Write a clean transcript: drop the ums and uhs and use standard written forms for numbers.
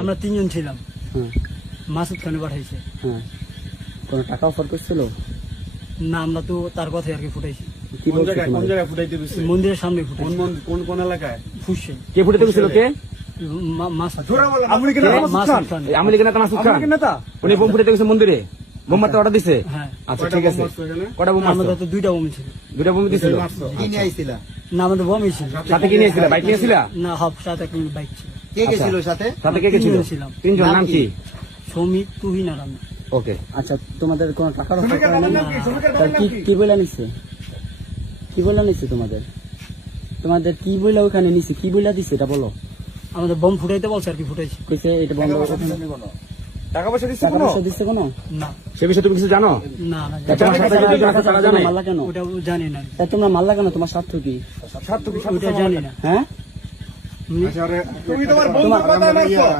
আমরা 3 জন ছিলাম। হ্যাঁ মাসুদ খানে পাঠাইছে। হ্যাঁ, কোনো টাকা অফার করছিল? না, আমরা তো তার কথাই আর কি ফুটাইছি। কি বলছে কোন তোমাদের? জায়গায় ফুটাইতে গেছে? মন্দিরের সামনে ফুটাইছি। কোন এলাকায়? ফুসছে কে ফুটাতে গেছিল? কে? মাসুদ আমলি কেন মাসুদ খান। এই আমলি নেতা মাসুদ খান? নেতা উনি বোম ফুটাতে গেছে মন্দিরে, বোম মারতে অর্ডার দিছে? হ্যাঁ, আচ্ছা ঠিক আছে, কটা বোম মারছো? আমাদের তো 2টা বোম ছিল। 2টা বোম দিছিল? কি নিয়ে আইছিলা? না, আমাদের বোমই ছিল। সাথে কি নিয়েছিল? বাইক নিয়েছিল? না, হাফ সাথে একটা বাইক ছিল। কে গেছিল সাথে? সাথে কে কে ছিল? 3 জন ছিলাম। 3 জন, নাম কি? সৌমিক, তুহিন আর আমি। ওকে। আচ্ছা, তোমাদের কোনো টাকার অফার শ্রমিকের করে বাবার নাই? নাম কি? শ্রমিকের তার বাবার কি নাম কি? কি বলে নিচ্ছে? কি বলে নিচ্ছে তোমাদের? তোমাদের কি বলে ওখানে নিচ্ছে? কি বলে দিচ্ছে এটা বলো। আমাদের বোম ফুটাইতে বলছে আর কি ফুটাইছি। কইছে এটা বন্ধ করো। টাকা পয়সা দিচ্ছে টাকা কোনো? পয়সা দিচ্ছে কোনো? না সে বিষয়ে তুমি কিছু জানো? না না, তা তোমার সাথে যদি কেউ আছে তারা জানে? মারলা কেন? ওটা জানি না। তা তোমরা মারলা কেন? তোমার স্বার্থ কি? ওটা জানি না। হ্যাঁ? আচ্ছা, তুমি তোমার বন্ধুর কথা মারছো?